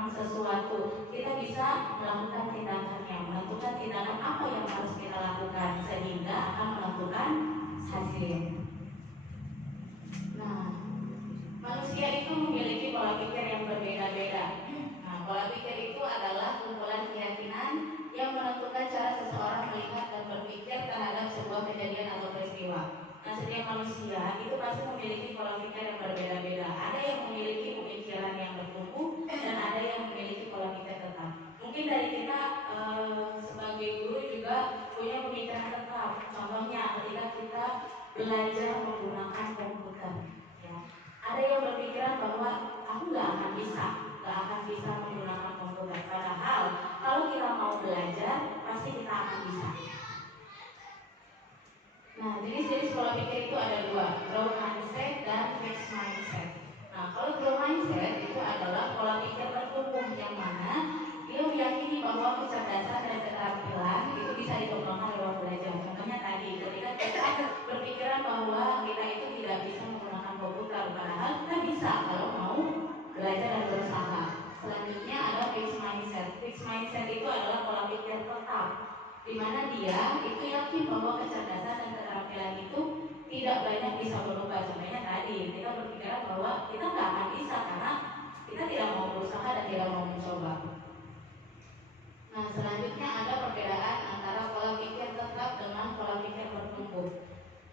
tentang sesuatu, kita bisa melakukan tindakannya, menentukan tindakan apa yang harus kita lakukan sehingga akan melakukan hasil. Nah, manusia itu memiliki pola pikir yang berbeda-beda. Nah, pola pikir itu adalah kumpulan keyakinan yang menentukan cara seseorang melihat dan berpikir terhadap sebuah kejadian atau peristiwa. Nah, setiap manusia itu pasti memiliki pola pikir yang berbeda-beda. Ada yang memiliki pemikiran yang bertumbuh dan ada yang memiliki pola pikir tetap. Mungkin dari kita sebagai guru juga punya pemikiran tetap. Contohnya ketika kita belajar menggunakan komputer, ya. Ada yang berpikiran bahwa aku nggak akan bisa menggunakan komputer. Padahal kalau kita mau belajar pasti kita akan bisa. Nah, jenis-jenis pola pikir itu ada dua, growth mindset dan fixed mindset. Nah, kalau growth mindset itu adalah pola pikir bertumbuh yang mana dia meyakini bahwa kecerdasan dan keterampilan itu bisa dikembangkan lewat belajar. Contohnya tadi, ketika kita berpikiran bahwa kita itu tidak bisa menggunakan komputer, padahal kita bisa kalau mau belajar dan berusaha. Selanjutnya ada fixed mindset. Fixed mindset itu adalah pola pikir tetap, di mana dia itu yakin bahwa kecerdasan dan keterampilan itu tidak banyak bisa berubah. Contohnya tadi, kita berpikiran bahwa kita nggak akan bisa karena kita tidak mau berusaha dan tidak mau mencoba. Nah, selanjutnya ada perbedaan antara pola pikir tetap dengan pola pikir bertumbuh.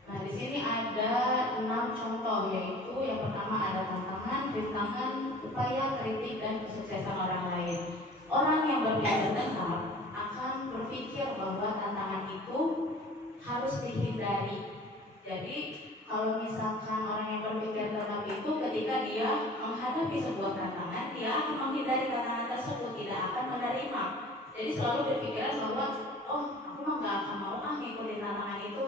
Nah, di sini ada 6 contoh, yaitu yang pertama ada tantangan, rintangan, upaya, kritik, dan kesuksesan orang lain. Orang yang berpikir tetap akan berpikir bahwa tantangan itu harus dihindari. Jadi kalau misalkan orang yang berpikir tetap itu ketika dia menghadapi sebuah tantangan, dia akan menghindari tantangan tersebut, tidak akan menerima. Jadi selalu berpikiran bahwa aku mah gak akan mau ngikutin tantangan itu.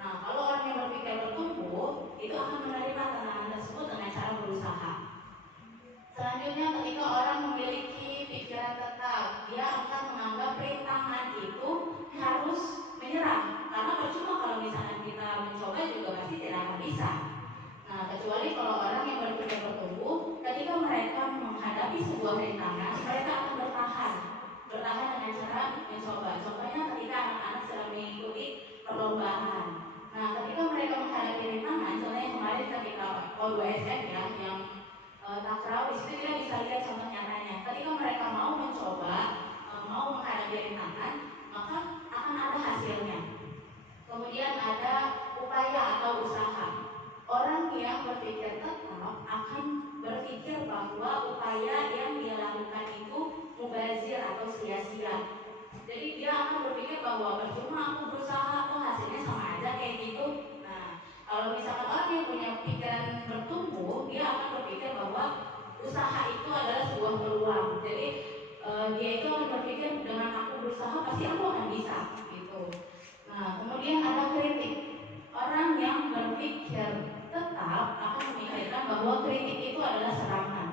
Nah, kalau orang yang berpikir bertumbuh itu akan menerima tantangan tersebut dengan cara berusaha. Selanjutnya, ketika orang memiliki pikiran tetap, dia akan menganggap rintangan itu harus menyerah. Karena percuma kalau misalnya kita mencoba juga pasti tidak akan bisa. Nah, kecuali kalau orang yang berpikir bertumbuh, ketika mereka menghadapi sebuah rintangan, mereka akan bertahan dengan cara mencoba. Contohnya ketika anak-anak sedang mengikuti perlombaan. Nah, ketika mereka menghadapi rintangan, contohnya kemarin ketika O2SM ya, yang takraw, di situ kita bisa lihat contoh nyatanya. Ketika mereka mau mencoba, mau menghadapi rintangan, maka akan ada hasilnya. Kemudian ada upaya atau usaha. Orang yang berpikir tetap akan berpikir bahwa upaya yang dia lakukan itu mubazir atau sia-sia. Jadi dia akan berpikir bahwa percuma aku berusaha, hasilnya sama aja kayak gitu. Nah, kalau misalkan orang yang punya pikiran bertumbuh, dia akan berpikir bahwa usaha itu adalah sebuah peluang. Jadi dia itu akan berpikir dengan aku berusaha pasti aku akan bisa gitu. Nah, kemudian ada kritik. Orang yang berpikir tetap akan memikirkan bahwa kritik itu adalah serangan.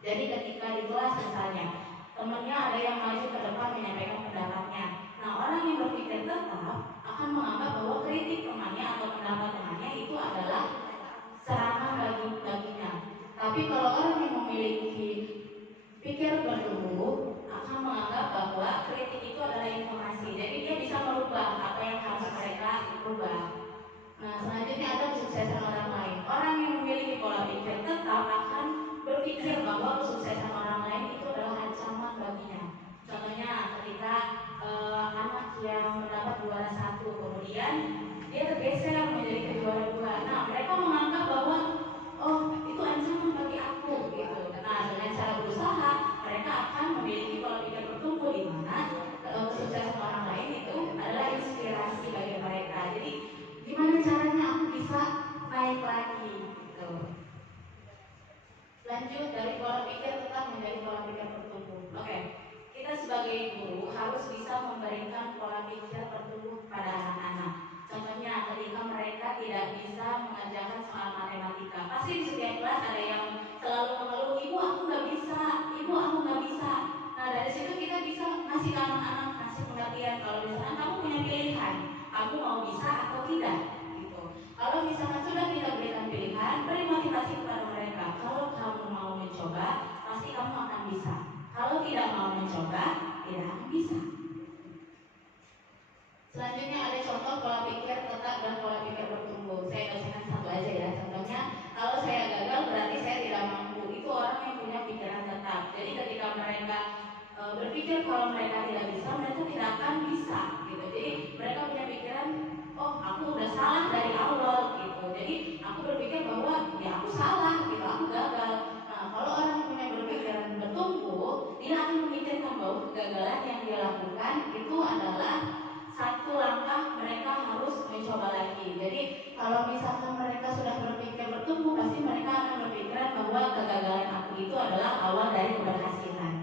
Jadi ketika di kelas misalnya temannya ada yang maju ke depan menyampaikan pendapatnya. Nah, orang yang berpikir tetap akan menganggap bahwa kritik temannya atau pendapat temannya itu adalah serangan baginya. Tapi kalau orang yang memiliki pikir bertumbuh akan menganggap bahwa kritik itu adalah informasi. Jadi dia bisa merubah apa yang harus mereka rubah. Nah, selanjutnya ada kesuksesan orang lain. Orang yang memiliki pola pikir tetap akan berpikir bahwa kesuksesan orang lain itu adalah ancaman baginya. Contohnya ketika anak yang mendapat juara 1 kemudian dia tergeser menjadi kejuara 2. Nah, mereka menganggap bahwa itu ancaman bagi aku gitu. Nah, dengan cara berusaha mereka akan memiliki pola pikir bertumbuh di mana kesuksesan orang lain itu adalah inspirasi bagi mereka. Jadi gimana caranya aku bisa naik lagi gitu. Lanjut dari pola pikir tetap menjadi pola pikir bertumbuh. Oke, kita sebagai guru harus bisa memberikan pola pikir bertumbuh pada anak-anak. Contohnya ketika mereka tidak bisa mengerjakan soal matematika, pasti di setiap kelas ada yang selalu mengeluh, ibu aku nggak bisa, ibu aku nggak bisa. Nah, dari situ kita bisa ngasih ke anak-anak, kasih pengertian kalau misalnya kamu punya pilihan, kamu mau bisa atau tidak gitu. Kalau misalnya sudah kita berikan pilihan, beri motivasi kepada mereka. Kalau kamu mau mencoba, pasti kamu akan bisa. kalau misalkan mereka sudah berpikir bertumbuh, pasti mereka akan berpikiran bahwa kegagalan aku itu adalah awal dari keberhasilan.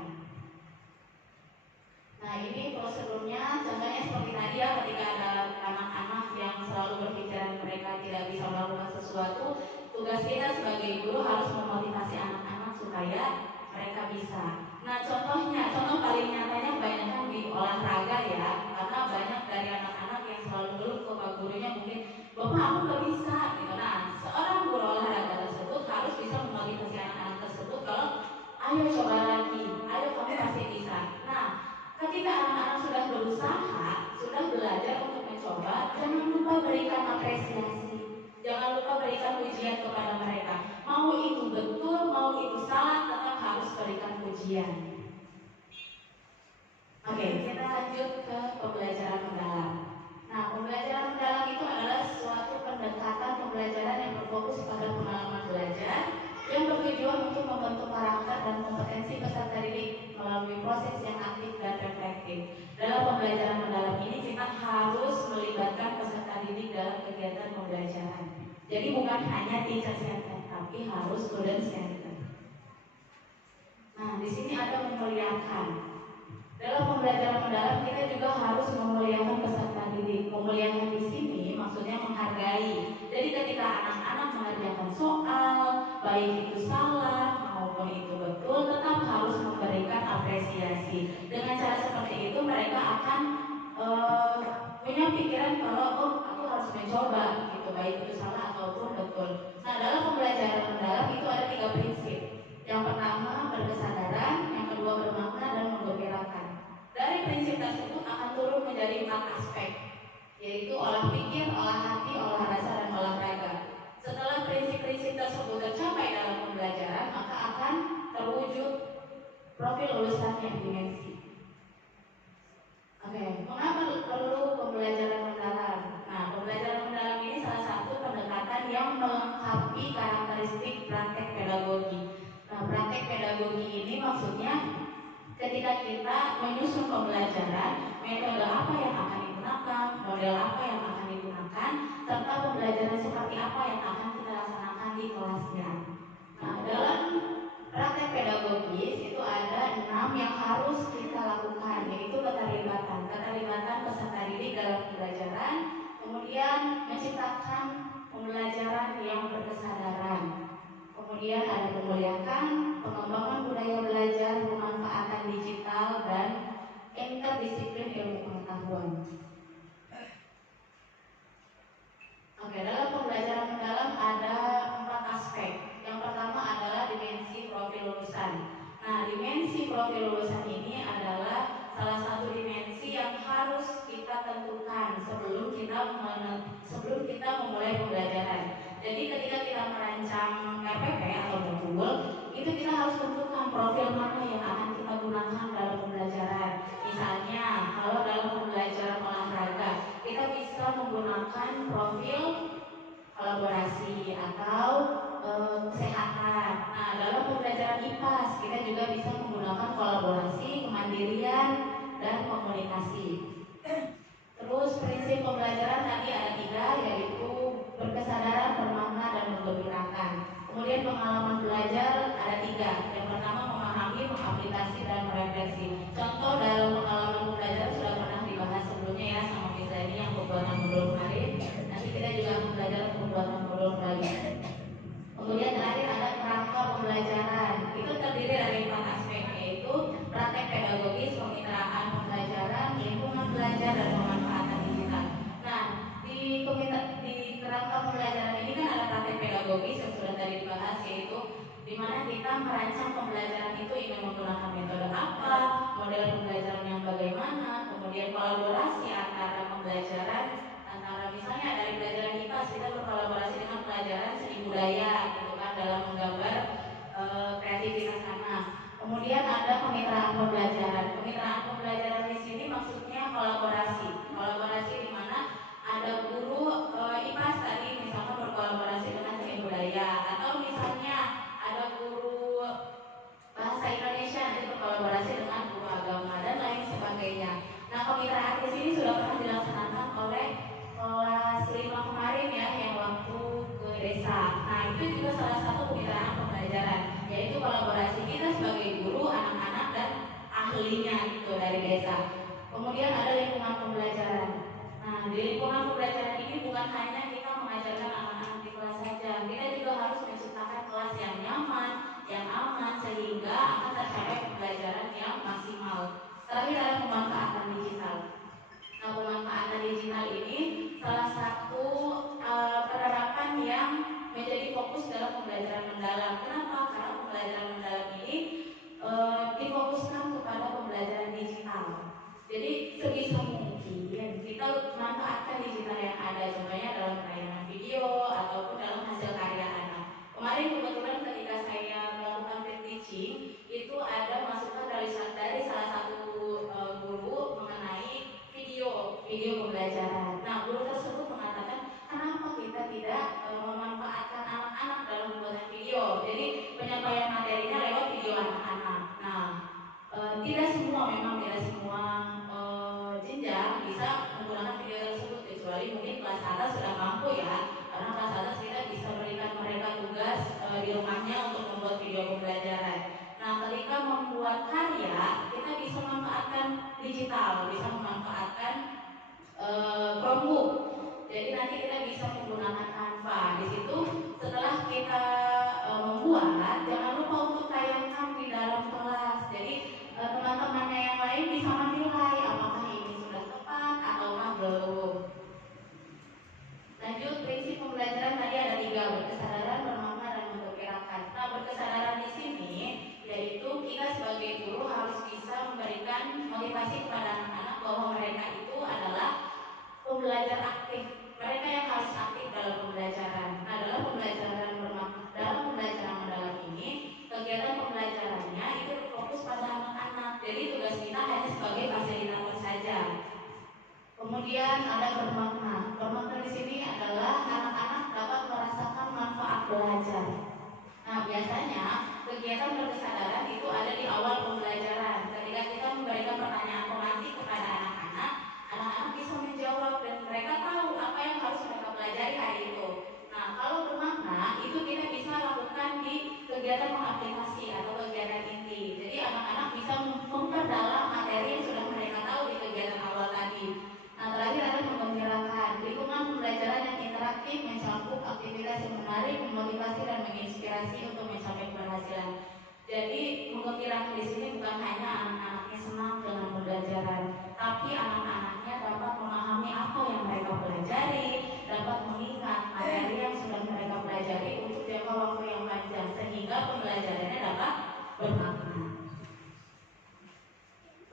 Nah, ini prosedurnya, contohnya seperti tadi ya, ketika ada anak-anak yang selalu berpikiran mereka tidak bisa melakukan sesuatu, tugas kita sebagai guru harus memotivasi anak-anak supaya mereka bisa. Nah, contoh paling nyatanya kebanyakan di olahraga ya, karena banyak dari anak-anak yang selalu ngeluh ke pak gurunya mungkin, bapak aku nggak bisa gitu. Nah, seorang guru olahraga tersebut harus bisa memotivasi anak-anak tersebut kalau ayo coba lagi, ayo kamu pasti bisa. Nah, ketika anak-anak sudah berusaha, sudah belajar untuk mencoba, jangan lupa berikan apresiasi, jangan lupa berikan pujian kepada mereka. Mau itu betul, mau itu salah, tetap harus berikan pujian. Oke, kita lanjut ke pembelajaran mendalam. Nah, pembelajaran mendalam itu adalah suatu pendekatan pembelajaran yang berfokus pada pengalaman belajar yang bertujuan untuk membentuk karakter dan kompetensi peserta didik melalui proses yang aktif dan reflektif. Dalam pembelajaran mendalam ini kita harus melibatkan peserta didik dalam kegiatan pembelajaran. Jadi bukan hanya teacher centered, tapi harus student centered. Nah, di sini ada memuliakan. Dalam pembelajaran mendalam kita juga harus memuliakan peserta didik. Memuliakan di sini maksudnya menghargai. Jadi ketika anak-anak mengerjakan soal, baik itu salah maupun itu betul, tetap harus memberikan apresiasi. Dengan cara seperti itu mereka akan punya pikiran kalau oh aku harus mencoba gitu, baik itu salah ataupun betul. Nah, dalam pembelajaran mendalam itu ada 3 prinsip. Yang pertama berkesadaran, yang kedua bermakna dan menggembirakan. Dari prinsip tersebut akan turun menjadi 4 aspek, yaitu olah pikir, olah hati, olah rasa, dan olah raga. Setelah prinsip-prinsip tersebut tercapai dalam pembelajaran, maka akan terwujud profil lulusan yang dimensi. Oke, mengapa perlu pembelajaran mendalam? Nah, pembelajaran mendalam ini salah satu pendekatan yang melengkapi karakteristik praktek pedagogi. Nah, praktek pedagogi ini maksudnya ketika kita menyusun pembelajaran, metode apa yang akan digunakan, model apa yang akan digunakan, serta pembelajaran seperti apa yang akan kita laksanakan di kelasnya. Nah, dalam praktek pedagogis itu ada 6 yang harus kita lakukan, yaitu keterlibatan peserta didik dalam pembelajaran, kemudian menciptakan pembelajaran yang berkesadaran, kemudian ada pemuliakan, pengembangan budaya belajar, pemanfaatan digital, dan interdisiplin ilmu pengetahuan. Oke, dalam pembelajaran mendalam ada 4 aspek. Yang pertama adalah dimensi profil lulusan. Nah, dimensi profil lulusan ini adalah salah satu dimensi yang harus kita tentukan sebelum kita memulai pembelajaran. Jadi ketika kita merancang RPP atau modul, itu kita harus tentukan profil mana yang akan kita gunakan dalam pembelajaran. Misalnya, kalau dalam pembelajaran olahraga, kita bisa menggunakan profil kolaborasi atau kesehatan. Nah, dalam pembelajaran IPAS, kita juga bisa menggunakan kolaborasi, kemandirian, dan komunikasi. Terus prinsip pembelajaran tadi ada 3, yaitu berkesadaran, bermakna, dan menggembirakan. Kemudian pengalaman belajar ada 3. Yang pertama memahami, mengaplikasi, dan merefleksi. Contoh dalam pengalaman pembelajaran sudah pernah dibahas sebelumnya ya sama Miss Leni yang pembuatan modul kemarin. Nanti kita juga akan belajar pembuatan modul kembali. Kemudian terakhir ada kerangka pembelajaran. Itu terdiri dari 4 aspek, yaitu praktek pedagogis, kemitraan pembelajaran, lingkungan belajar, dan pemanfaatan digital. Nah, di kerangka pembelajaran ini kan ada praktek pedagogis yang sudah tadi dibahas, yaitu di mana kita merancang pembelajaran itu ingin menggunakan metode apa, model pembelajaran yang bagaimana, kemudian kolaborasi antara pembelajaran antara misalnya dari pelajaran IPAS kita berkolaborasi dengan pelajaran seni budaya gitu kan dalam menggambar kreativitas anak. Kemudian ada kemitraan pembelajaran. Kemitraan pembelajaran di sini maksudnya kolaborasi. Kolaborasi di mana ada guru IPAS tadi misalkan berkolaborasi dengan seni budaya, atau misalnya ada guru bahasa Indonesia nanti berkolaborasi dengan guru agama dan lain sebagainya. Nah, kemitraan di sini sudah pernah dilaksanakan oleh kelas itu juga salah satu kemitraan pembelajaran, yaitu kolaborasi kita sebagai guru, anak-anak, dan ahlinya gitu dari desa. Kemudian ada lingkungan pembelajaran. Nah, di lingkungan pembelajaran ini bukan hanya kita mengajarkan anak-anak di kelas saja, kita juga harus menciptakan kelas yang nyaman, yang aman, sehingga akan tercapai pembelajaran yang maksimal. Terakhir ada pemanfaatan digital. Nah, pemanfaatan digital ini salah satu penerapan yang menjadi fokus dalam pembelajaran mendalam. Kenapa? Karena pembelajaran mendalam ini difokuskan kepada pembelajaran digital. Jadi sebisa mungkin kita manfaatkan digital yang ada, contohnya dalam tayangan video ataupun dalam hasil karya anak. Kemarin kebetulan ketika saya melakukan free teaching, itu ada masukan dari salah satu guru mengenai video pembelajaran. Nah, guru tersebut mengatakan, kenapa kita tidak memanfaatkan anak-anak dalam pembuatan video? Jadi penyampaian materinya lewat video anak-anak. Nah, tidak semua jenjang bisa menggunakan video tersebut, kecuali mungkin kelas atas sudah mampu ya, karena kelas atas kita bisa berikan mereka tugas di rumahnya untuk membuat video pembelajaran. Nah, ketika membuat karya, kita bisa memanfaatkan digital, bisa memanfaatkan Chromebook. Jadi nanti kita bisa menggunakan Canva. Di situ setelah kita membuat, jangan lupa untuk tayangkan di dalam kelas. Jadi teman-temannya yang lain bisa menilai apakah ini sudah tepat ataukah belum. Lanjut, prinsip pembelajaran tadi ada 3: berkesadaran, bermakna, dan memperkirakan. Nah, berkesadaran di sini yaitu kita sebagai guru harus bisa memberikan motivasi kepada anak-anak bahwa mereka itu adalah pembelajar aktif. Mereka yang harus aktif dalam pembelajaran. Nah, dalam pembelajaran mendalam ini, kegiatan pembelajarannya itu berfokus pada anak-anak. Jadi tugas kita hanya sebagai fasilitator saja. Kemudian ada bermakna. Bermakna di sini adalah anak-anak dapat merasakan manfaat belajar. Nah, biasanya kegiatan berkesadaran itu ada di awal pembelajaran. Ketika kita memberikan pertanyaan pemantik kepada anak-anak, anak-anak bisa menjawab dan mereka tahu apa yang harus mereka pelajari hari itu. Nah, kalau bermakna itu kita bisa lakukan di kegiatan mengaplikasi atau kegiatan inti. Jadi anak-anak bisa memperdalam materi yang sudah mereka tahu di kegiatan awal tadi. Nah, terakhir ada menggembirakan. Lingkungan pembelajaran yang interaktif mencakup aktivitas yang menarik, memotivasi, dan menginspirasi untuk mencapai keberhasilan. Jadi menggembirakan di sini bukan hanya anak-anaknya senang dengan pembelajaran, tapi anak-anaknya dapat memahami apa yang mereka pelajari, dapat mengingat materi yang sudah mereka pelajari untuk jangka waktu yang panjang, sehingga pembelajarannya dapat bermakna.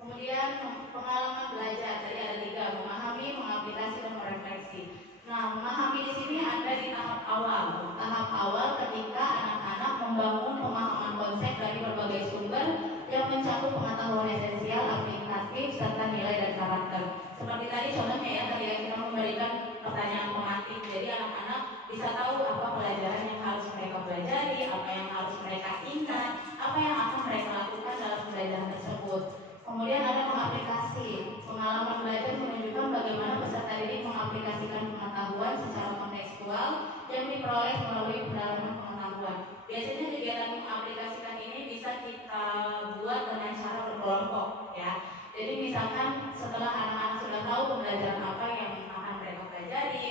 Kemudian pengalaman belajar tadi ada 3: memahami, mengaplikasi, dan merefleksi. Nah, memahami di sini ada di tahap awal. Tahap awal ketika anak-anak membangun pemahaman konsep dari berbagai sumber yang mencakup pengetahuan esensial, aplikatif, serta nilai dan karakter. Seperti tadi contohnya ya, tadi kita memberikan pertanyaan pemantik. Jadi anak-anak bisa tahu apa pelajaran yang harus mereka pelajari, apa yang harus mereka ingat, apa yang akan mereka lakukan dalam pembelajaran tersebut. Kemudian ada mengaplikasi. Pengalaman belajar menunjukkan bagaimana peserta didik mengaplikasikan pengetahuan secara kontekstual yang diperoleh melalui pendalaman pengetahuan. Biasanya kegiatan mengaplikasikan ini bisa kita buat dengan cara berkelompok ya. Jadi misalkan setelah anak-anak sudah tahu pembelajaran apa yang akan mereka pelajari,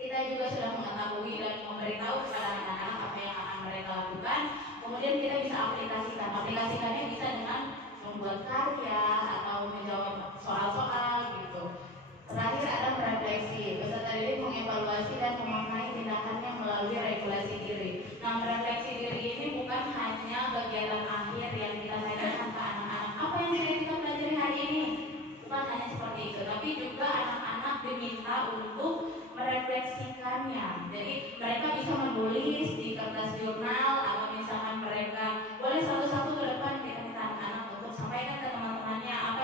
kita juga sudah mengetahui dan memberitahu kepada anak-anak apa yang akan mereka lakukan. Kemudian kita bisa aplikasikan. Aplikasikannya bisa dengan membuat karya atau menjawab soal-soal gitu. Terakhir ada merefleksi. Peserta didik mengevaluasi dan memaknai tindakannya melalui regulasi diri. Nah, merefleksi diri ini bukan hanya kegiatan akhir yang kita tanyakan ke anak-anak, apa yang sudah kita pelajari hari ini? Bukan hanya seperti itu, tapi juga anak-anak diminta untuk merefleksikannya. Jadi mereka bisa menulis di kertas jurnal atau misalkan mereka boleh satu-satu ke depan kita minta anak-anak untuk sampaikan ke teman-temannya apa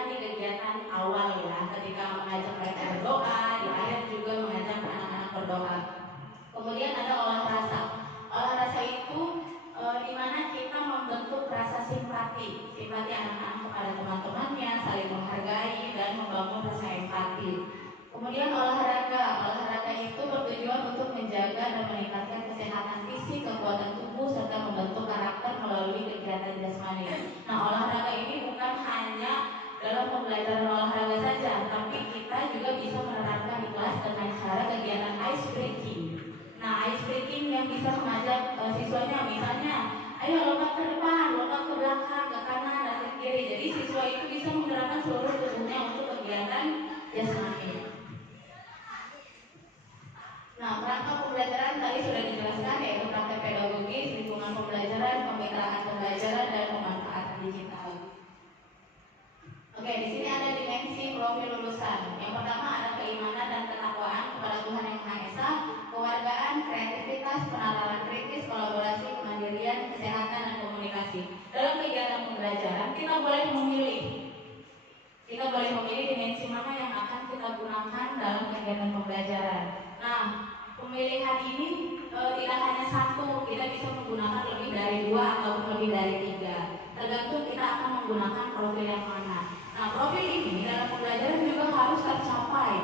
dilakukan di kegiatan awal ya, ketika mengajak mereka berdoa, di akhir juga mengajak anak-anak berdoa. Kemudian ada olah rasa. Olah rasa itu di mana kita membentuk rasa simpati anak-anak kepada teman-temannya, saling menghargai dan membangun rasa empati. Kemudian olahraga itu bertujuan untuk menjaga dan meningkatkan kesehatan fisik, kekuatan tubuh, serta membentuk karakter melalui kegiatan jasmani. Nah, olahraga ini bukan hanya dalam pembelajaran olahraga saja, tapi kita juga bisa menerapkan di kelas dengan cara kegiatan ice breaking. Nah, ice breaking yang bisa mengajak siswanya, misalnya, ayo lompat ke depan, lompat ke belakang, ke kanan, dan ke kiri. Jadi siswa itu bisa menggerakkan seluruh tubuhnya untuk kegiatan jasmani. Nah, perangkat pembelajaran tadi sudah dijelaskan, yaitu praktek pedagogis, lingkungan pembelajaran, kemitraan pembelajaran, dan pemanfaatan digital. Oke, di sini ada dimensi profil lulusan. Yang pertama ada keimanan dan ketakwaan kepada Tuhan Yang Maha Esa, kewargaan, kreativitas, penalaran kritis, kolaborasi, kemandirian, kesehatan, dan komunikasi. Dalam kegiatan pembelajaran kita boleh memilih. Kita boleh memilih dimensi mana yang akan kita gunakan dalam kegiatan pembelajaran. Nah, pemilihan ini tidak hanya satu, kita bisa menggunakan lebih dari 2 atau lebih dari 3. Tergantung kita akan menggunakan profil yang mana. Nah, profil ini dalam pembelajaran juga harus tercapai.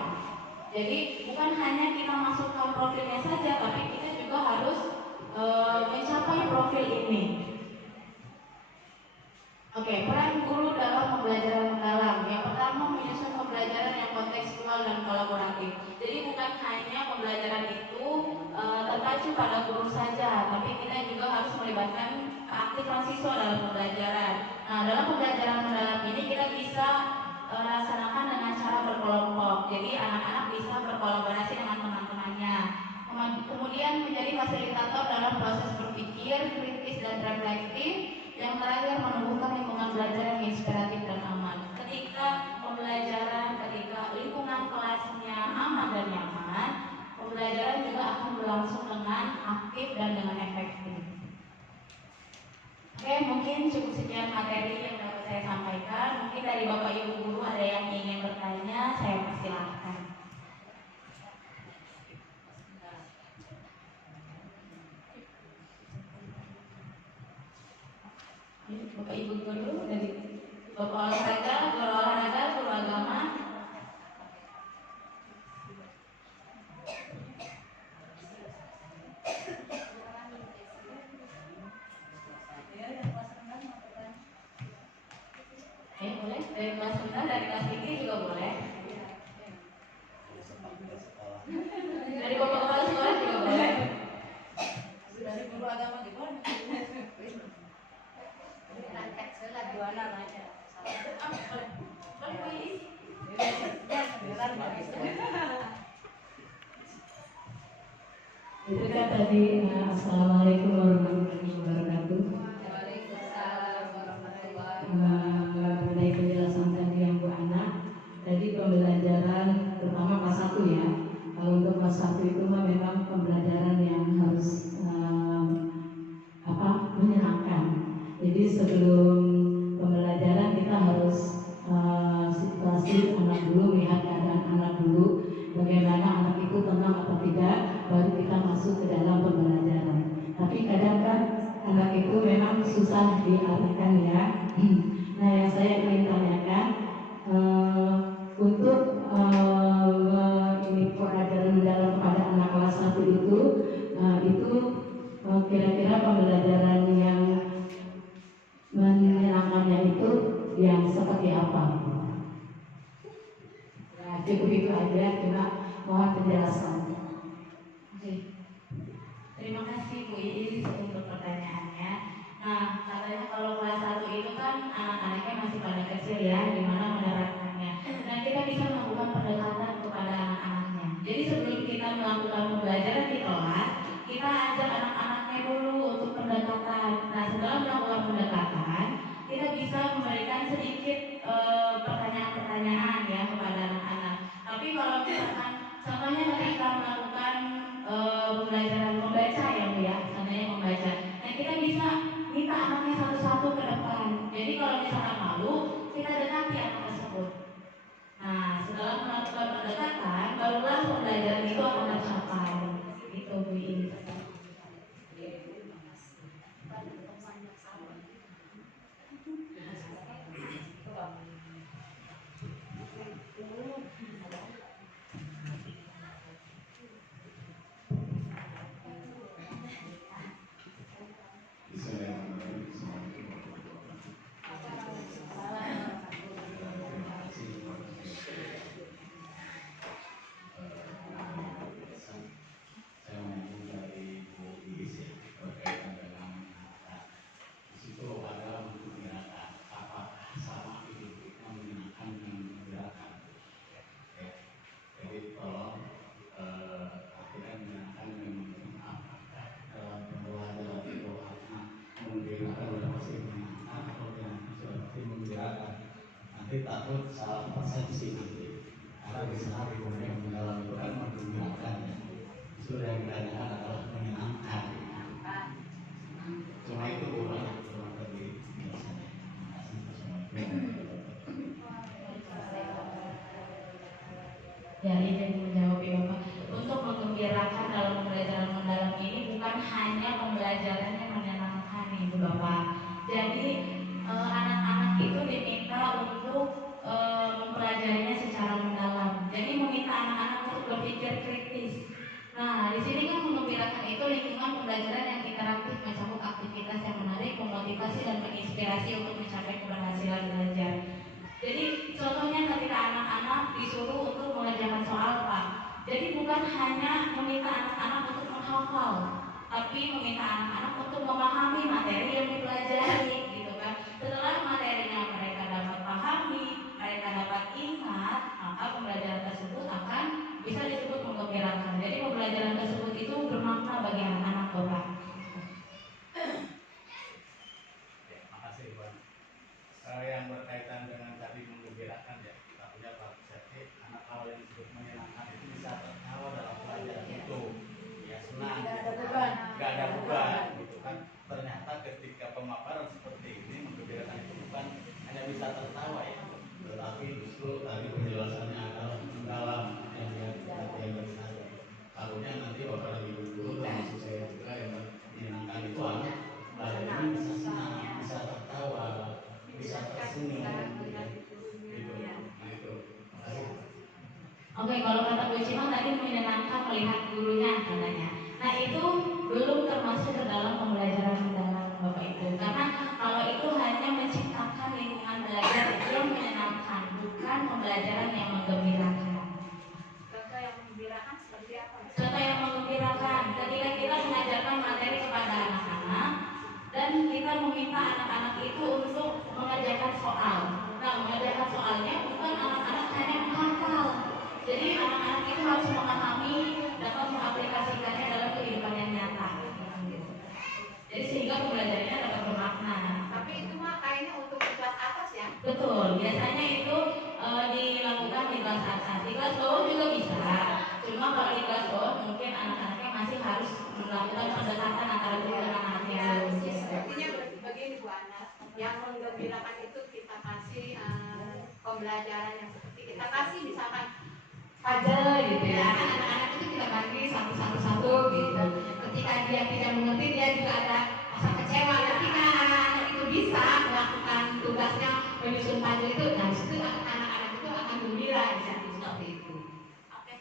Jadi bukan hanya kita masukkan profilnya saja, tapi kita juga harus mencapai profil ini. Oke, peran guru dalam pembelajaran mendalam. Yang pertama, menyusun pembelajaran yang kontekstual dan kolaboratif. Jadi bukan hanya pembelajaran itu terpacu pada guru saja, tapi kita juga harus melibatkan keaktifan siswa dalam pembelajaran. Nah, dalam pembelajaran mendalam ini kita bisa laksanakan dengan cara berkelompok. Jadi anak-anak bisa berkolaborasi dengan teman-temannya. Kemudian menjadi fasilitator dalam proses berpikir, kritis, dan reflektif. Yang terakhir, menumbuhkan lingkungan belajar yang inspiratif dan aman. Ketika lingkungan kelasnya aman dan nyaman, pembelajaran juga akan berlangsung dengan aktif dan dengan efektif. Oke, mungkin cukup sekian materi yang dapat saya sampaikan. Mungkin dari Bapak Ibu guru ada yang ingin bertanya, saya persilahkan. Bapak Ibu guru dari Bapak olahraga, guru agama. Boleh dari kelas rendah, dari kelas tinggi juga boleh. Dari Bapak kepala sekolah juga boleh. Dari guru agama juga boleh. Itu kan tadi Assalamualaikum warahmatullahi wabarakatuh. Mengenai penjelasan tadi yang Bu Ana, tadi pembelajaran terutama kelas 1 ya. Kalau untuk kelas 1 itu memang pembelajaran yang harus menyenangkan. Jadi sebelum pembelajaran kita harus situasi anak dulu, lihat keadaan anak dulu, bagaimana anak itu tenang atau tidak, baru kita masuk ke dalam pembelajaran. Tapi kadang kan anak itu memang susah diartikan ya. Nah, yang saya ingin tanyakan untuk ini pelajaran mendalam kepada anak kelas 1 itu kira-kira pembelajaran yang menyenangkannya itu yang seperti apa? Nah, cukup itu aja, cuma mohon penjelasan. Oke. Terima kasih Bu Iis untuk pertanyaannya. Nah, katanya kalau kelas 1 itu kan anak-anaknya masih pada kecil ya, gimana menerapkannya. Nah, kita bisa melakukan pendekatan kepada anak-anaknya. Jadi sebelum kita melakukan pembelajaran di kelas, kita ajak anak-anaknya dulu untuk pendekatan. Nah, setelah melakukan pendekatan, kita bisa memberikan sedikit pertanyaan-pertanyaan ya kepada anak-anak. Tapi kalau misalkan contohnya ketika melakukan pembelajaran membaca ya Bu ya, contohnya membaca. Nah, kita bisa minta anaknya satu-satu ke depan. Jadi kalau misalkan malu, kita dekati anak tersebut. nanti takut salah persepsi nanti. Karena di sana di mendalam itu kan menggembirakan ya. Justru yang ditanyakan adalah menyenangkan. Cuma itu kurang lebih biasanya. Ya, ini yang menjawab ya Bapak. Untuk menggembirakan dalam pembelajaran mendalam ini bukan hanya pembelajaran yang menyenangkan itu Bapak. Jadi anak-anak itu diminta untuk mempelajarinya secara mendalam. Jadi meminta anak-anak untuk berpikir kritis. Nah, di sini kan menggembirakan itu lingkungan pembelajaran yang interaktif, mencakup aktivitas yang menarik, memotivasi dan menginspirasi untuk mencapai keberhasilan belajar. Jadi contohnya ketika anak-anak disuruh untuk mengerjakan soal Pak. Jadi bukan hanya meminta anak-anak untuk menghafal, tapi meminta anak-anak untuk memahami materi yang dipelajari, gitu kan. Setelah materinya mereka dapat pahami, mereka dapat ingat, maka pembelajaran tersebut akan bisa disebut menggembirakan. Jadi pembelajaran tersebut itu bermakna bagi anak-anak Bapak. Makasih Ibu. Yang berkaitan dengan tadi menggembirakan ya, kita punya persepsi anak kalau yang disebut menyenangkan itu bisa tertawa dalam pelajaran itu, ya senang, nggak ada beban, gitu kan. Ternyata ketika pemaparan seperti ini menggembirakan itu bukan hanya bisa tertawa ya, tetapi justru tadi penjelasannya adalah mendalam yang bersatu. Harusnya nanti bapak dan ibu guru termasuk saya juga yang menyenangkan itu anak belajarnya bisa senang, bisa tertawa, bisa tersenyum, gitu. Nah itu. Oke, kalau kata Bu Cima tadi menyenangkan melihat gurunya katanya. Nah itu belum termasuk ke dalam pembelajaran mendalam Bapak Ibu. Karena kalau itu hanya menciptakan lingkungan belajar yang menyenangkan, bukan pembelajaran yang menggembirakan. Contoh yang menggembirakan seperti apa? Contoh yang menggembirakan ketika kita mengajarkan materi kepada anak-anak dan kita meminta anak-anak itu untuk mengerjakan soal. Nah, mengerjakan soalnya bukan anak-anak hanya menghafal. Jadi anak-anak itu harus memahami, dapat mengaplikasikannya dalam kehidupan yang nyata. Jadi sehingga pembelajarannya dapat bermakna. Tapi itu mah kayaknya untuk di kelas atas ya? Betul, biasanya itu dilakukan di kelas atas. Di kelas bawah juga bisa. Cuma kalau di kelas bawah mungkin anak-anaknya masih harus melakukan pendekatan antara guru dan anaknya. Artinya begini Bu Ana, yang menggembirakan itu kita kasih pembelajaran yang seperti kita kasih misalkan Puzzle gitu ya, anak-anak itu kita bagi satu-satu gitu. Ketika dia tidak mengerti, dia juga ada rasa kecewa. Ketika anak-anak itu bisa melakukan tugasnya menyusun puzzle itu, nah disitu anak-anak itu akan gembira di saat seperti itu. Oke.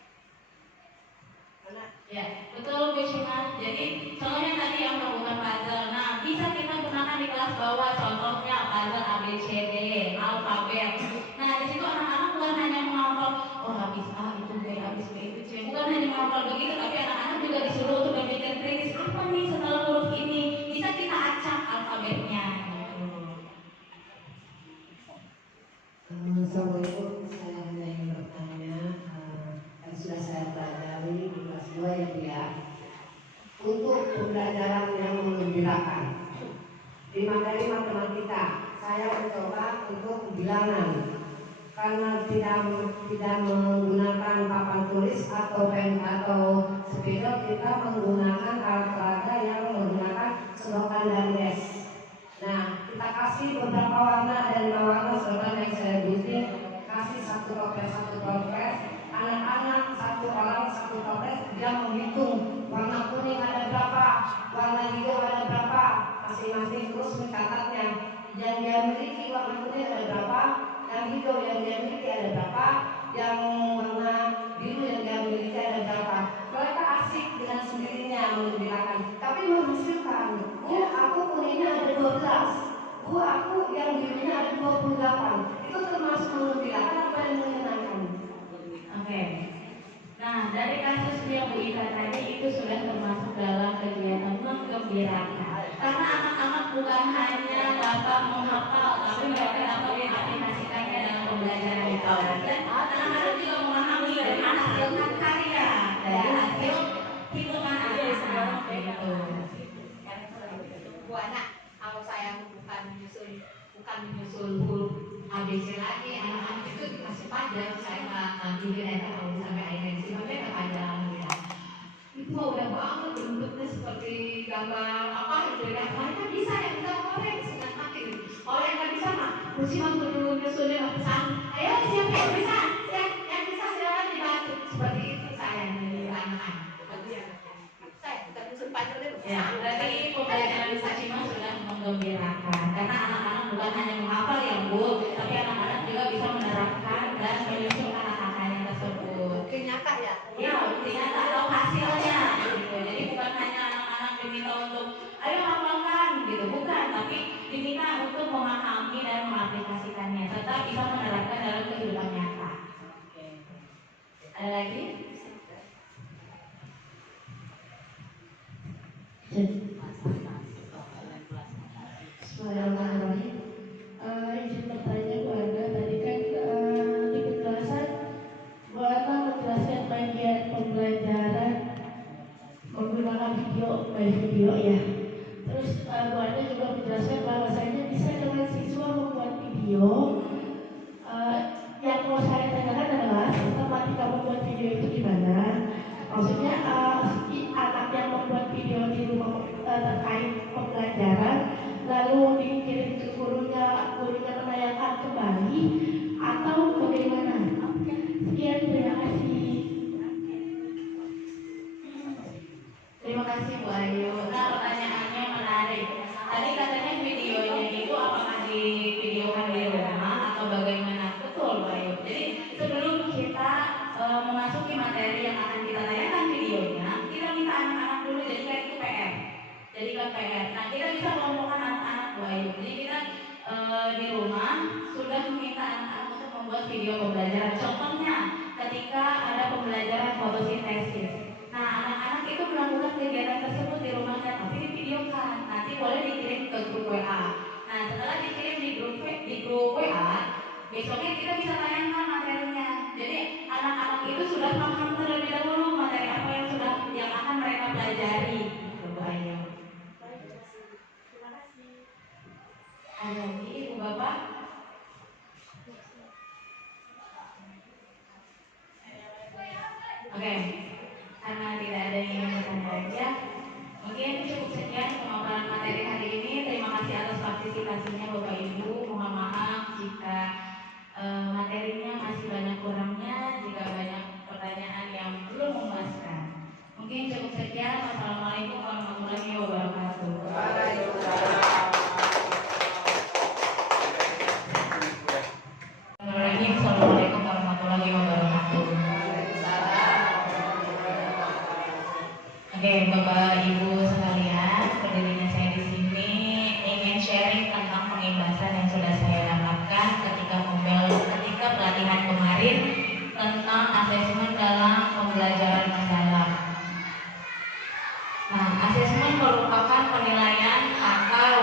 Ya, betul Bu Shima. Jadi contohnya tadi yang melakukan puzzle. Nah, bisa kita gunakan di kelas bawah. Contohnya puzzle ABCD, alfabet. Nah, di situ anak-anak bukan hanya menghafal, oh habis A itu B, habis B itu C. Bukan hanya menghafal begitu, tapi anak-anak juga disuruh untuk berpikir kritis. Apa nih setelah huruf ini? Bisa kita acak alfabetnya. Assalamualaikum, saya hanya ingin bertanya, yang sudah saya pelajari di kelas 2 ya Bu ya, untuk pembelajaran yang menggembirakan di materi matematika, saya mencoba untuk bilangan karena tidak menggunakan papan tulis atau pen atau spidol, kita menggunakan alat peraga yang menggunakan sedotan dan es. Nah, kita kasih beberapa warna, ada 5 warna sedotan yang saya gunting, kasih satu toples, anak-anak satu orang satu toples, dia menghitung warna kuning ada berapa, warna hijau ada berapa, masing-masing terus mencatatnya. Yang dia miliki warna kuning ada berapa, yang hijau yang dia miliki ada berapa, yang warna biru yang dia miliki ada berapa. Mereka asik dengan sendirinya menggembirakan, tapi menghasilkan. Bu, aku kuningnya ada 12. Bu, aku yang birunya ada 28. Itu termasuk menggembirakan apa yang menyenangkan? Oke. Nah, dari kasus yang Bu Ika tadi itu sudah termasuk dalam kegiatan menggembirakan. Karena anak-anak bukan hanya dapat menghafal, tapi mereka dapat mengaplikasikannya dalam pembelajaran itu. Dan anak-anak juga memahami dan menghasilkan karya dari hasil hitungan anak-anak itu. Bu Ana, kalau saya bukan menyusun huruf A, B, ABC lagi, anak-anak itu dikasih panjang, saya nggak bikin kalau sampai IMC, sampai kepanjang ya. Itu udah banget bentuknya seperti gambar apa gitu ya. Mereka bisa yang bisa ngorek dengan hati. Kalau yang nggak bisa mah, mesti mah nyusulnya pesan. Ayo siapa yang bisa? Yang bisa silakan dibantu. Seperti itu saya dari anak-anak. Saya bukan usul panjang itu. Ya, berarti pembelajaran Sacima sudah menggembirakan karena anak-anak bukan hanya menghafal ya Bu, tapi anak-anak juga bisa menerapkan dan menyusun anak-anaknya tersebut. Mungkin nyata ya. Ya, buktinya tak tahu hasilnya gitu. Jadi bukan hanya anak-anak diminta untuk ayo hafalkan gitu, bukan, tapi diminta untuk memahami dan mengaplikasikannya serta bisa menerapkan dalam kehidupan nyata. Ada lagi? Bismillahirrahmanirrahim. Izin bertanya Bu Ana, tadi kan di penjelasan Bu Ana menjelaskan bagian pembelajaran menggunakan video ya. Terus Bu Ana juga menjelaskan bahwasanya bisa dengan siswa membuat video. Yang mau saya tanyakan adalah sistematika membuat video itu gimana? Maksudnya anak yang membuat video di rumah terkait pembelajaran lalu dikirim ke gurunya menayangkan kembali atau bagaimana? Sekian, terima kasih. Terima kasih Bu Ayu. Nah, pertanyaannya menarik. Tadi katanya videonya itu apakah divideokan di rumah atau bagaimana? Betul Bu Ayu. Jadi sebelum kita memasuki materi yang akan kita tayangkan videonya, kita minta anak-anak dulu jadikan itu PR. Jadikan PR. Nah, kita bisa kelompokkan anak-anak Bu Ayu. Jadi kita di rumah sudah meminta anak-anak untuk membuat video pembelajaran. Contohnya ketika ada pembelajaran fotosintesis. Nah, anak-anak itu melakukan kegiatan tersebut di rumahnya, tapi divideokan. Nanti boleh dikirim ke grup WA. Nah, setelah dikirim di grup WA, besoknya kita bisa tayangkan materinya. Jadi anak-anak itu sudah paham terlebih dahulu materi apa yang akan mereka pelajari. Gitu, Ayo. Ada lagi Ibu Bapak? Oke. Karena tidak ada yang ingin bertanya aja, mungkin cukup sekian pemaparan materi hari ini. Terima kasih atas partisipasinya Bapak Ibu. Mohon maaf jika materinya masih banyak kurangnya, jika banyak pertanyaan yang belum memuaskan. Mungkin cukup sekian. Wassalamualaikum warahmatullahi wabarakatuh. Assalamualaikum warahmatullahi wabarakatuh. Oke, Bapak Ibu sekalian, berdirinya saya di sini ingin sharing tentang pengimbasan yang sudah saya dapatkan ketika pelatihan kemarin tentang asesmen dalam pembelajaran mendalam. Nah, asesmen merupakan penilaian atau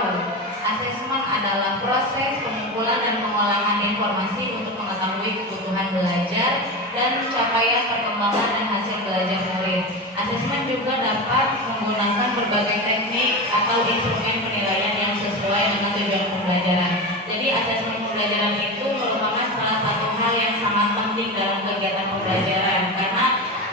asesmen adalah proses pengumpulan dan pengolahan informasi untuk mengetahui kebutuhan belajar dan capaian perkembangan dan hasil belajar murid. Asesmen juga dapat menggunakan berbagai teknik atau instrumen penilaian yang sesuai dengan tujuan pembelajaran. Jadi asesmen pembelajaran itu merupakan salah satu hal yang sangat penting dalam kegiatan pembelajaran karena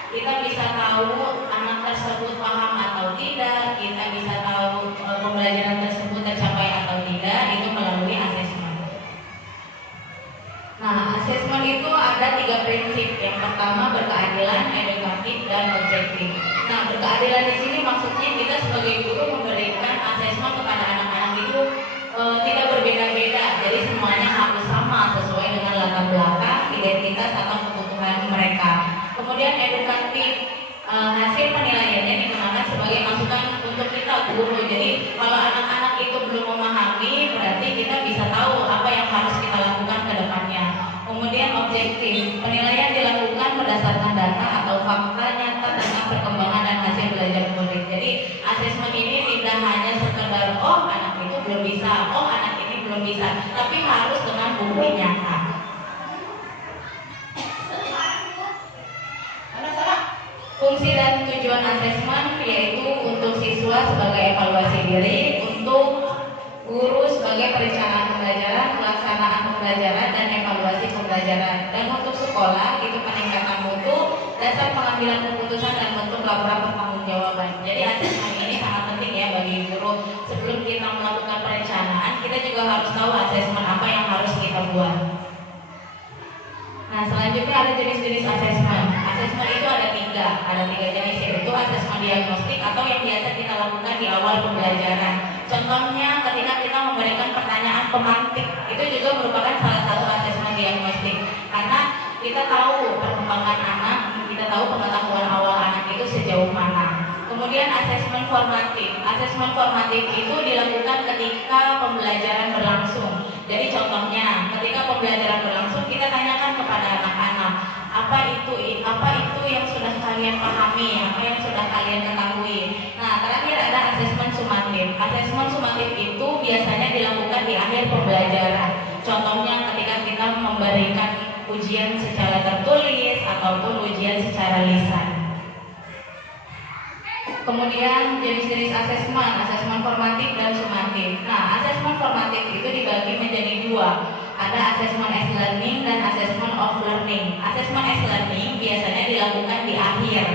kita bisa tahu anak tersebut paham atau tidak, kita bisa tahu pembelajaran tersebut tercapai atau tidak, itu melalui asesmen. Nah, asesmen itu ada 3 prinsip. Yang pertama berkeadilan, edukatif, dan objektif. Nah, berkeadilan di sini maksudnya kita sebagai guru memberikan asesmen kepada anak-anak itu tidak berbeda-beda. Jadi semuanya harus sama sesuai dengan latar belakang, identitas atau kebutuhan mereka. Kemudian edukatif, hasil penilaiannya digunakan sebagai masukan untuk kita guru. Jadi kalau anak-anak itu belum memahami, berarti kita bisa tahu apa yang harus kita lakukan ke depannya. Kemudian objektif, penilaian dilakukan berdasarkan data atau fakta nyata tentang perkembangan dan hasil belajar murid. Jadi asesmen ini tidak hanya sekedar oh anak itu belum bisa, oh anak ini belum bisa, tapi harus dengan bukti nyata. Fungsi dan tujuan asesmen yaitu untuk siswa sebagai evaluasi diri, untuk guru sebagai perencanaan pembelajaran, pelaksanaan pembelajaran, dan pembelajaran. Dan untuk sekolah itu peningkatan mutu, dasar pengambilan keputusan dan bentuk laporan pertanggungjawaban. Jadi asesmen ini sangat penting ya bagi guru. Sebelum kita melakukan perencanaan, kita juga harus tahu asesmen apa yang harus kita buat. Nah, selanjutnya ada jenis-jenis asesmen. Asesmen itu ada tiga jenis, yaitu asesmen diagnostik atau yang biasa kita lakukan di awal pembelajaran. Contohnya ketika kita memberikan pertanyaan pemantik, itu juga merupakan salah satu asesmen diagnostik. Karena kita tahu perkembangan anak, kita tahu pengetahuan awal anak itu sejauh mana. Kemudian asesmen formatif. Asesmen formatif itu dilakukan ketika pembelajaran berlangsung. Jadi contohnya, ketika pembelajaran berlangsung, kita tanyakan kepada anak-anak, apa itu yang sudah kalian pahami, apa yang sudah kalian ketahui. Nah, terakhir ada asesmen sumatif. Asesmen sumatif itu biasanya dilakukan di akhir pembelajaran. Contohnya ketika kita memberikan ujian secara tertulis ataupun ujian secara lisan. Kemudian jenis-jenis asesmen formatif dan sumatif. Nah, asesmen formatif itu dibagi menjadi dua. Ada asesmen as learning dan asesmen of learning. Asesmen as learning biasanya dilakukan di akhir.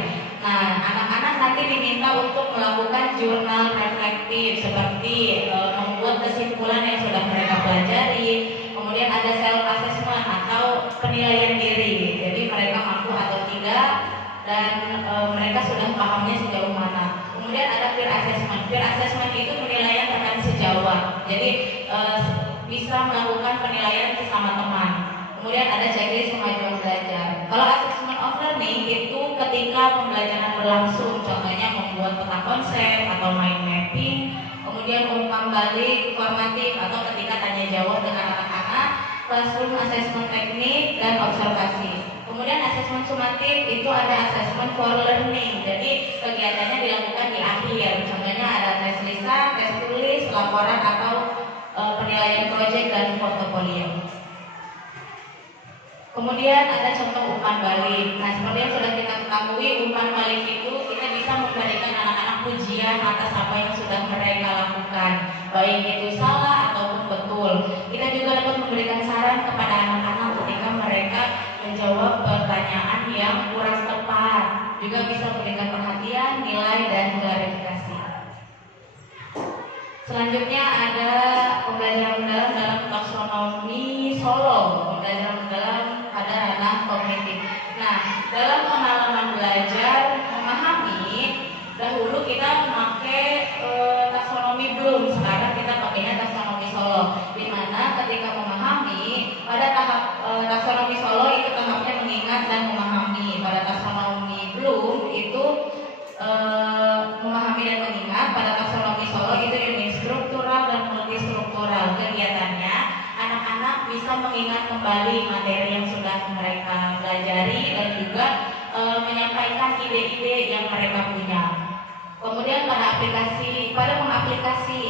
Nah, anak-anak nanti diminta untuk melakukan jurnal reflektif seperti membuat kesimpulan yang sudah mereka pelajari. Kemudian ada self assessment atau penilaian diri. Jadi mereka mampu atau tidak dan mereka sudah pahamnya sejauh mana. Kemudian ada peer assessment. Peer assessment itu penilaian rekan sejawat. Jadi bisa melakukan penilaian sesama teman. Kemudian ada checklist kemajuan belajar. Kalau assessment of learning itu ketika pembelajaran berlangsung, contohnya membuat peta konsep atau mind mapping. Kemudian umpan balik formatif atau ketika tanya jawab dengan anak-anak, classroom assessment teknik dan observasi. Kemudian asesmen sumatif itu ada asesmen for learning. Jadi kegiatannya dilakukan di akhir. Contohnya ada tes lisan, tes tulis, laporan atau penilaian proyek dan portofolio. Kemudian ada contoh umpan balik. Nah, seperti yang sudah kita ketahui, umpan balik itu kita bisa memberikan anak-anak pujian atas apa yang sudah mereka lakukan, baik itu salah ataupun betul. Kita juga dapat memberikan saran kepada anak-anak ketika mereka menjawab pertanyaan yang kurang tepat. Juga bisa memberikan perhatian, nilai, dan klarifikasi. Selanjutnya ada pembelajaran mendalam dalam taksonomi Solo, pembelajaran mendalam pada ranah kognitif. Nah, dalam pengalaman belajar memahami, dahulu kita memakai taksonomi Bloom, sekarang kita pakainya taksonomi Solo. Di mana ketika memahami, pada tahap taksonomi Solo itu tahapnya mengingat dan memahami. Pada taksonomi Bloom itu memahami dan mengingat. Pada taksonomi Solo itu unit struktural dan multistruktural. Kegiatannya anak-anak bisa mengingat kembali materi yang sudah mereka pelajari dan juga menyampaikan ide-ide yang mereka punya. Kemudian pada mengaplikasi.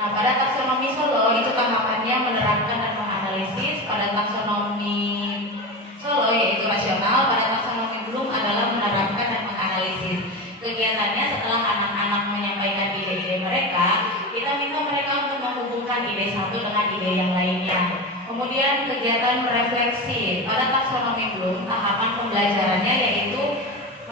Nah, pada taksonomi Solo itu tahapannya menerapkan dan menganalisis. Pada taksonomi Solo yaitu rasional. Pada taksonomi Bloom adalah menerapkan dan menganalisis. Kegiatannya setelah anak-anak menyampaikan ide-ide mereka, kita minta mereka untuk menghubungkan ide satu dengan ide yang lainnya. Kemudian kegiatan merefleksi. Pada taksonomi Bloom, tahapan pembelajarannya yaitu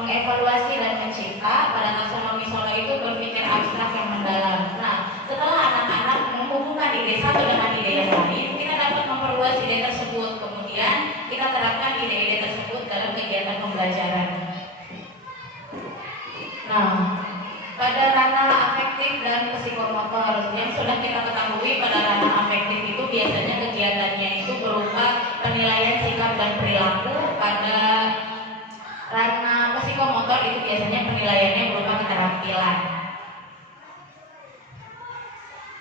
mengevaluasi dan mencipta. Pada taksonomi Solo itu berpikir abstrak yang mendalam. Nah, setelah anak-anak menghubungkan ide satu dengan ide yang lain, kita dapat memperluas ide tersebut. Kemudian kita terapkan ide-ide tersebut dalam kegiatan pembelajaran. Nah, pada ranah afektif dan psikomotor yang sudah kita ketahui, pada ranah afektif itu biasanya kegiatannya itu berupa penilaian sikap dan perilaku. Pada ranah psikomotor itu biasanya penilaiannya berupa keterampilan.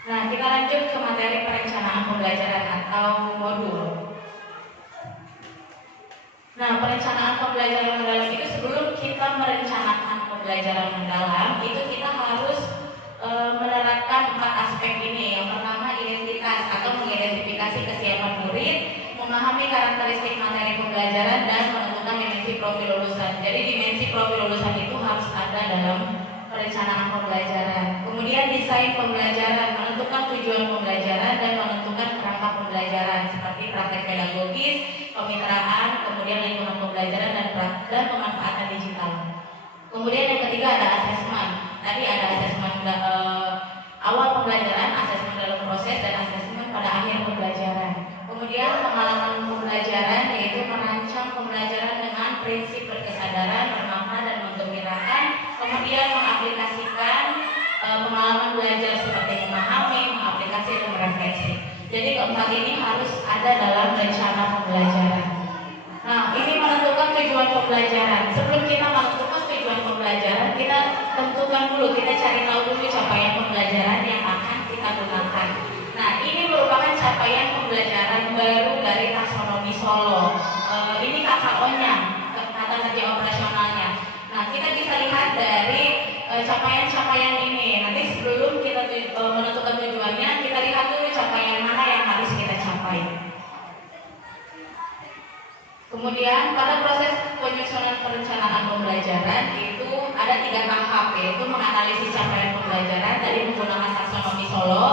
Nah, kita lanjut ke materi perencanaan pembelajaran atau modul. Nah, perencanaan pembelajaran mendalam itu sebelum kita merencanakan pembelajaran mendalam itu kita harus menerapkan 4 aspek ini. Yang pertama identitas atau mengidentifikasi kesiapan murid, memahami karakteristik materi pembelajaran dan menentukan dimensi profil lulusan. Jadi dimensi profil lulusan itu harus ada dalam perencanaan pembelajaran. Kemudian desain pembelajaran, menentukan tujuan pembelajaran dan menentukan kerangka pembelajaran seperti praktek pedagogis, kemitraan, kemudian lingkungan pembelajaran dan pemanfaatan digital. Kemudian yang ketiga ada asesmen. Tadi ada asesmen awal pembelajaran, asesmen dalam proses, dan asesmen pada akhir pembelajaran. Kemudian pengalaman pembelajaran yaitu merancang pembelajaran dengan prinsip berkesadaran, bermakna dan menggembirakan. Kemudian mengaplikasikan pengalaman belajar seperti memahami, mengaplikasi dan merefleksi. Jadi keempat ini harus ada dalam rencana pembelajaran. Nah, ini menentukan tujuan pembelajaran. Sebelum kita menentukan tujuan pembelajaran, kita tentukan dulu, kita cari tahu dulu capaian pembelajaran yang akan kita gunakan. Nah, ini merupakan capaian pembelajaran baru dari taksonomi Solo. Ini KKO-nya, kata kerja operasionalnya. Nah, kita bisa lihat dari capaian-capaian ini. Nanti sebelum kita menentukan tujuannya, kita lihat dulu capaian mana yang harus kita capai. Kemudian pada proses penyusunan perencanaan pembelajaran itu ada 3 tahap, yaitu menganalisis capaian pembelajaran dari menggunakan taksonomi Solo,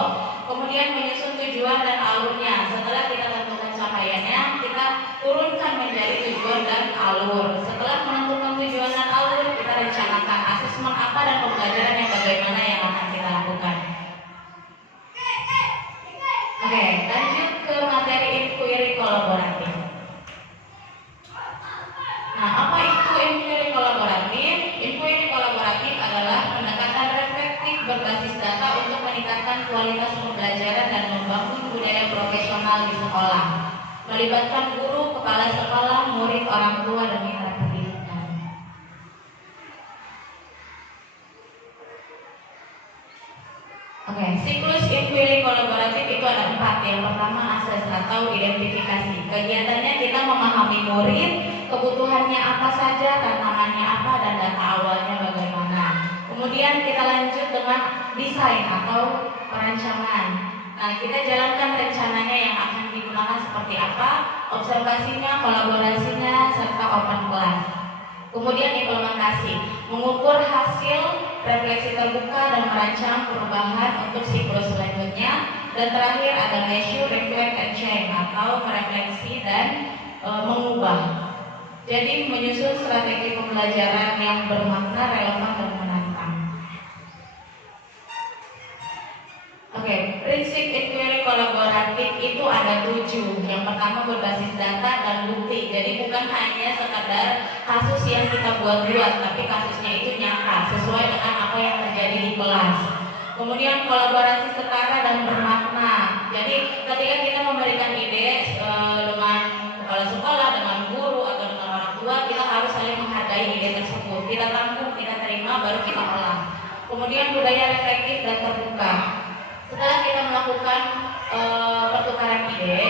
kemudian menyusun tujuan dan alurnya. Setelah kita tentukan capaiannya, kita turunkan menjadi tujuan dan alur. Setelah menentukan tujuan dan alur, kita rencanakan asesmen apa dan pembelajaran yang bagaimana yang akan kita lakukan. Oke, lanjut ke materi inquiry kolaboratif. Nah, apa itu inquiry kolaboratif? Inquiry kolaboratif adalah pendekatan reflektif berbasis data untuk meningkatkan kualitas pembelajaran dan membangun budaya profesional di sekolah, melibatkan guru, kepala sekolah, murid, orang tua, dan mitra pendidikan. Oke, siklus inquiry kolaboratif itu ada 4. Yang pertama akses atau identifikasi. Kegiatannya kita memahami murid, kebutuhannya apa saja, tantangannya apa, dan data awalnya bagaimana. Kemudian kita lanjut dengan desain atau perancangan. Nah, kita jalankan rencananya yang akan digunakan seperti apa, observasinya, kolaborasinya, serta open class. Kemudian implementasi, mengukur hasil, refleksi terbuka, dan merancang perubahan untuk siklus selanjutnya. Dan terakhir ada measure, reflect, and change atau merefleksi dan mengubah. Jadi menyusun strategi pembelajaran yang bermakna, relevan, dan menantang. Oke, prinsip inquiry kolaboratif itu ada 7. Yang pertama berbasis data dan bukti. Jadi bukan hanya sekadar kasus yang kita buat-buat, tapi kasusnya itu nyata sesuai dengan apa yang terjadi di kelas. Kemudian kolaborasi setara dan bermakna. Jadi ketika kita memberikan ide dengan kepala sekolah, dengan guru, atau dengan orang tua, kita harus saling menghargai ide tersebut. Kita tampung, kita terima, baru kita olah. Kemudian budaya reflektif dan terbuka. Setelah kita melakukan pertukaran ide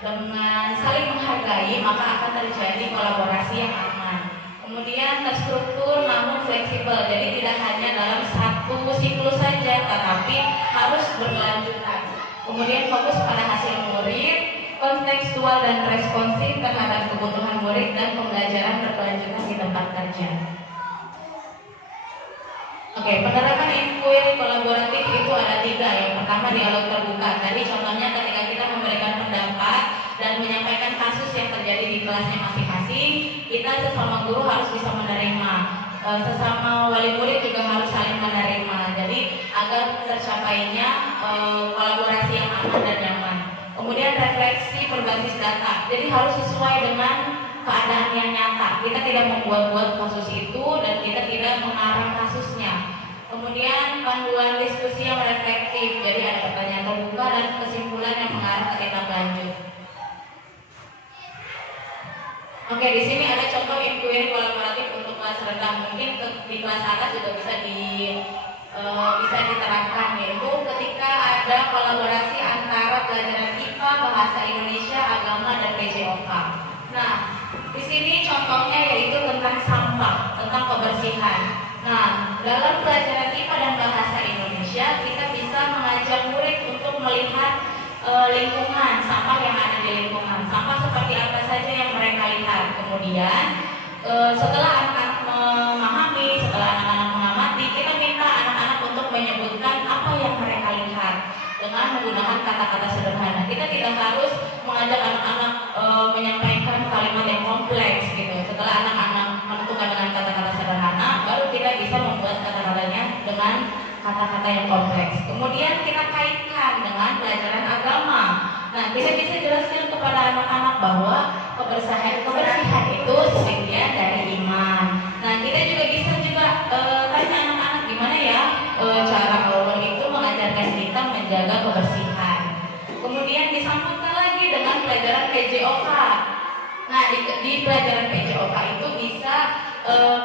dengan saling menghargai, maka akan terjadi kolaborasi yang aman. Kemudian terstruktur namun fleksibel, jadi tidak hanya dalam satu siklus saja, tetapi harus berkelanjutan. Kemudian fokus pada hasil murid, kontekstual dan responsif terhadap kebutuhan murid, dan pembelajaran berkelanjutan di tempat kerja. Oke, penerapan inquiry kolaboratif itu ada 3. Yang pertama dialog terbuka. Tadi contohnya ketika kita memberikan pendapat dan menyampaikan kasus yang terjadi di kelasnya masing-masing, kita sesama guru harus bisa menerima, sesama wali murid juga harus saling menerima. Jadi agar tercapainya kolaborasi yang aman dan nyaman. Kemudian refleksi berbasis data. Jadi harus sesuai dengan keadaan yang nyata. Kita tidak membuat-buat kasus itu dan kita tidak mengarang kasusnya. Kemudian panduan diskusi yang reflektif. Jadi ada pertanyaan terbuka dan kesimpulan yang mengarah ke tindak lanjut. Oke, di sini ada contoh inquiry kolaboratif untuk kelas rendah. Mungkin di kelas atas juga bisa diterapkan, yaitu ketika ada kolaborasi antara pelajaran IPA, Bahasa Indonesia, Agama, dan PJOK. Nah, di sini contohnya yaitu tentang sampah, tentang kebersihan. Nah, dalam pelajaran IPA dan Bahasa Indonesia, kita bisa mengajak murid untuk melihat lingkungan, sampah yang ada di lingkungan, sampah seperti apa saja yang mereka lihat. Kemudian setelah anak-anak memahami, setelah anak-anak mengamati, kita kata-kata sederhana. Kita tidak harus mengajak anak-anak menyampaikan kalimat yang kompleks gitu. Setelah anak-anak menentukan dengan kata-kata sederhana, baru kita bisa membuat kata-katanya dengan kata-kata yang kompleks. Kemudian kita kaitkan dengan pelajaran agama. Nah, kita bisa jelaskan kepada anak-anak bahwa kebersihan itu sebagian dari iman. Nah, kita juga bisa tanya anak-anak gimana ya cara Allah itu mengajarkan kita menjaga kebersihan. Kemudian disambungkan lagi dengan pelajaran PJOK. Nah, di pelajaran PJOK itu bisa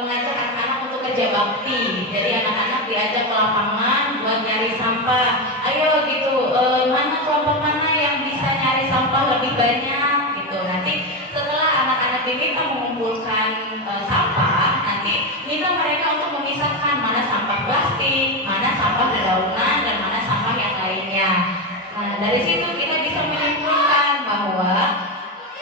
mengajak anak-anak untuk kerja bakti. Jadi anak-anak diajak ke lapangan buat nyari sampah. Ayo gitu, mana kelompok mana yang bisa nyari sampah lebih banyak gitu. Nanti setelah anak-anak diminta mengumpulkan sampah, nanti minta mereka untuk memisahkan mana sampah plastik, mana sampah dedaunan, dan mana sampah yang lainnya. Nah, dari situ kita bisa menyimpulkan bahwa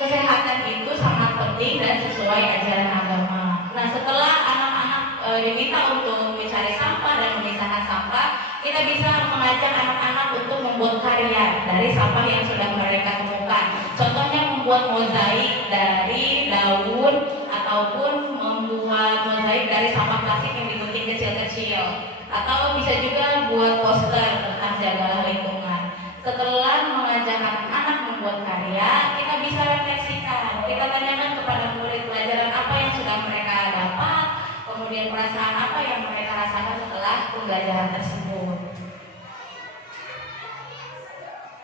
kesehatan itu sangat penting dan sesuai ajaran agama. Nah, setelah anak-anak diminta untuk mencari sampah dan memisahkan sampah, kita bisa mengajak anak-anak untuk membuat karya dari sampah yang sudah mereka temukan. Contohnya membuat mozaik dari daun ataupun membuat mozaik dari sampah plastik yang digunting kecil-kecil. Atau bisa juga buat poster tentang jagalah lingkungan. Setelah mengajak anak-anak membuat karya, kita bisa refleksikan. Kita tanyakan kepada murid pelajaran apa yang sudah mereka dapat, kemudian perasaan apa yang mereka rasakan setelah pembelajaran tersebut.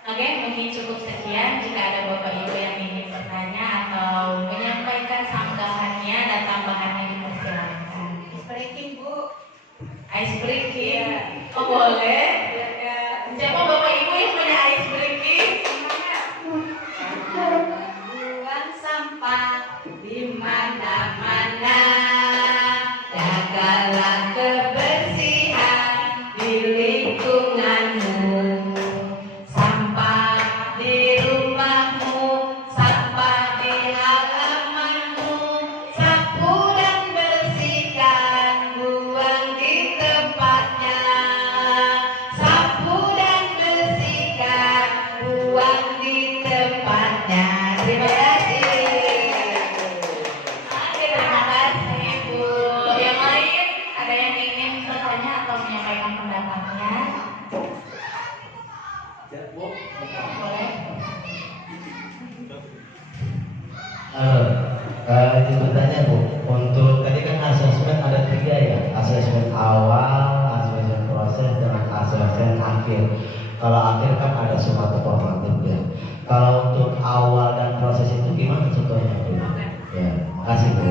Oke, mungkin cukup sekian. Jika ada Bapak Ibu yang ingin bertanya atau menyampaikan sanggahannya dan tambahannya, dipersilakan. Breaking, Bu. Ice breaking? Oh, boleh. Siapa Bapak Ibu yang punya ice breaking? Buang sampah di mana-mana, jagalah kebersihan di lingkunganmu. Sampah di rumahmu, sampah di halamanmu, sapu dan bersihkan, buang di tempatnya. Sapu dan bersihkan, buang di tempatnya. Terima kasih. Terima kasih, Bu. Yang lain ada yang ingin bertanya atau menyampaikan pendapatnya? Boleh. Izin bertanya, Bu, untuk tadi kan asesmen ada 3 ya, asesmen awal, asesmen proses, dan asesmen akhir. Kalau akhir kan ada suatu formatif ya. Kalau untuk awal dan proses itu gimana contohnya, Bu? Ya, makasih, Bu.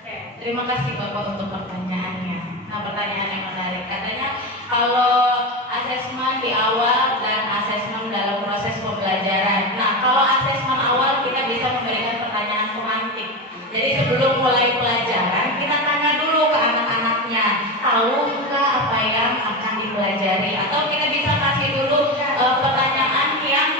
Oke, terima kasih Bapak untuk pertanyaannya. Nah, pertanyaan yang menarik. Katanya kalau asesmen di awal dan asesmen dalam proses pembelajaran. Nah, kalau asesmen awal kita bisa memberikan pertanyaan pemantik. Jadi sebelum mulai pelajaran, kita tanya dulu ke anak-anaknya, tahukah apa yang akan dipelajari? Atau kita bisa kasih dulu pertanyaan yang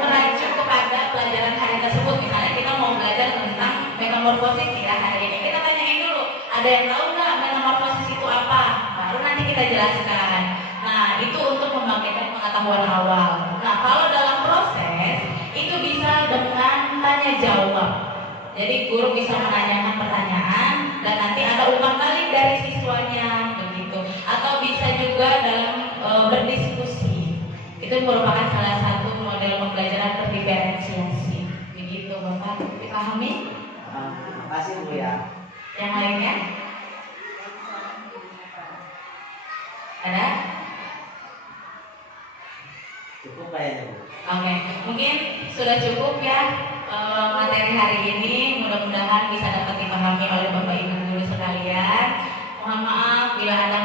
mengacu kepada pelajaran hari tersebut. Misalnya kita mau belajar tentang metamorfosis ya hari ini, kita tanyain dulu, ada yang tahu nggak metamorfosis itu apa? Baru nanti kita jelaskan. Nah, itu untuk membangkitkan pengetahuan awal. Nah, kalau dalam proses itu bisa dengan tanya jawab. Jadi guru bisa menanyakan pertanyaan dan nanti ada umpan balik dari siswanya begitu. Atau bisa juga dalam berdiskusi. Itu merupakan salah satu model pembelajaran terdiferensiasi. Begitu, Bapak. Dipahami? Terima kasih, Bu ya. Yang lainnya? Ada? Cukup kayaknya, Bu. Oke, mungkin sudah cukup ya materi hari ini. Mudah-mudahan bisa dapat dipahami oleh Bapak Ibu guru sekalian. Mohon maaf bila ada